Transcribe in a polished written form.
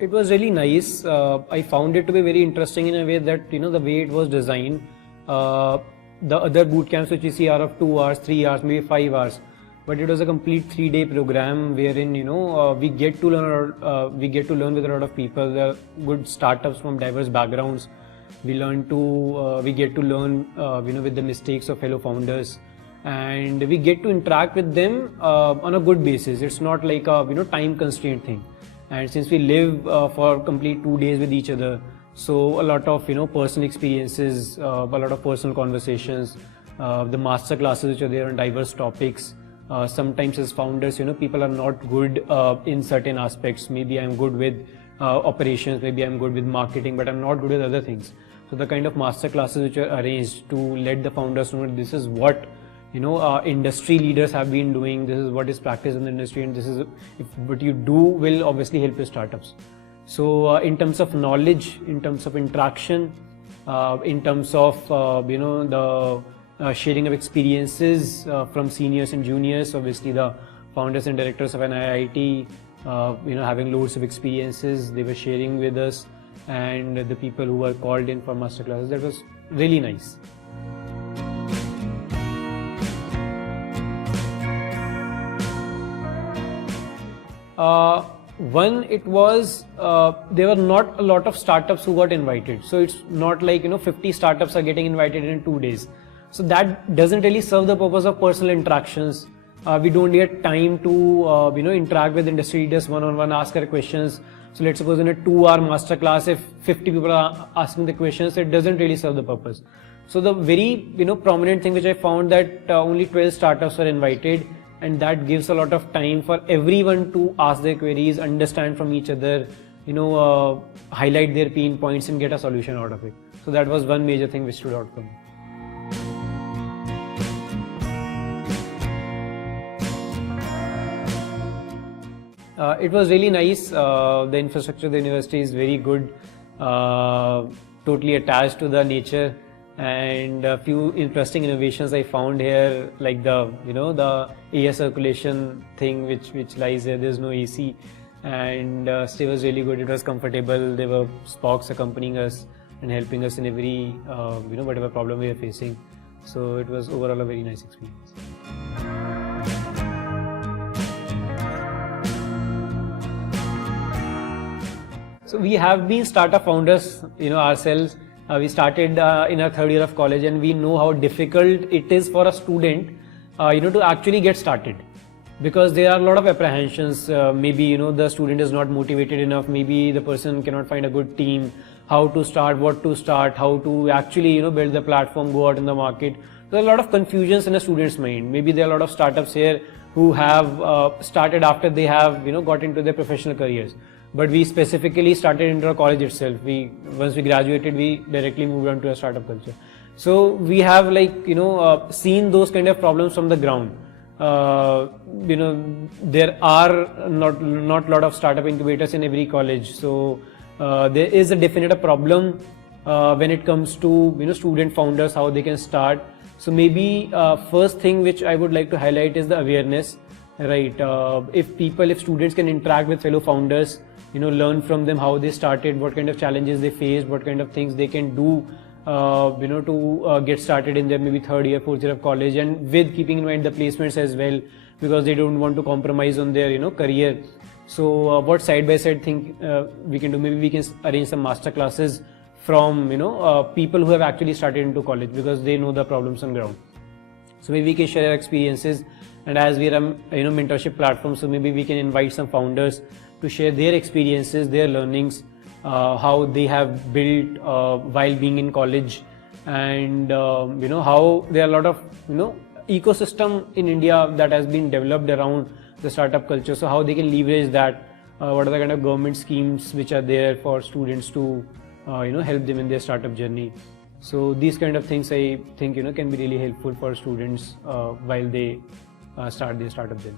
It was really nice. I found it to be very interesting in a way that, the way it was designed. The other boot camps which we see are of 2 hours, 3 hours, maybe 5 hours. But it was a complete 3-day program wherein, we get to learn with a lot of people. There are good startups from diverse backgrounds. We get to learn, with the mistakes of fellow founders. And we get to interact with them on a good basis. It's not like a time constraint thing. And since we live for complete 2 days with each other, so a lot of personal experiences, a lot of personal conversations, the master classes which are there on diverse topics. Sometimes as founders, people are not good in certain aspects. Maybe I'm good with operations, maybe I'm good with marketing, but I'm not good with other things. So the kind of master classes which are arranged to let the founders know this is what industry leaders have been doing, this is what is practiced in the industry, and this is what you do will obviously help your startups. So in terms of knowledge, in terms of interaction, in terms of the sharing of experiences from seniors and juniors, obviously the founders and directors of an IIT, having loads of experiences, they were sharing with us, and the people who were called in for master classes, that was really nice. One, it was there were not a lot of startups who got invited, so it's not like 50 startups are getting invited in 2 days. So that doesn't really serve the purpose of personal interactions. We don't get time to interact with industry leaders one-on-one, ask their questions. So let's suppose in a 2-hour master class, if 50 people are asking the questions, it doesn't really serve the purpose. So the very prominent thing which I found, that only 12 startups were invited, and that gives a lot of time for everyone to ask their queries, understand from each other, highlight their pain points and get a solution out of it. So that was one major thing which stood out for me. It was really nice. The infrastructure of the university is very good, totally attached to the nature, and a few interesting innovations I found here, like the air circulation thing which lies here. There's no AC, and stay was really good. It was comfortable. There were Spocks accompanying us and helping us in every whatever problem we were facing. So it was overall a very nice experience. So we have been startup founders, ourselves. We started in our 3rd year of college, and we know how difficult it is for a student, to actually get started, because there are a lot of apprehensions. Maybe the student is not motivated enough. Maybe the person cannot find a good team. How to start, what to start, how to actually build the platform, go out in the market. There are a lot of confusions in a student's mind. Maybe there are a lot of startups here who have started after they have got into their professional careers. But we specifically started into our college itself. Once we graduated, we directly moved on to a startup culture. So we have seen those kind of problems from the ground. There are not a lot of startup incubators in every college. So there is a definite problem when it comes to student founders, how they can start. So maybe first thing which I would like to highlight is the awareness. Right, if students can interact with fellow founders, learn from them how they started, what kind of challenges they faced, what kind of things they can do, to get started in their maybe 3rd year, 4th year of college, and with keeping in mind the placements as well, because they don't want to compromise on their career. So what side by side thing we can do? Maybe we can arrange some master classes from people who have actually started into college, because they know the problems on ground. So maybe we can share our experiences, and as we are a mentorship platform, so maybe we can invite some founders to share their experiences, their learnings, how they have built while being in college, and how there are a lot of ecosystem in India that has been developed around the startup culture. So how they can leverage that, what are the kind of government schemes which are there for students to help them in their startup journey. So these kind of things I think can be really helpful for students while they start their startup journey.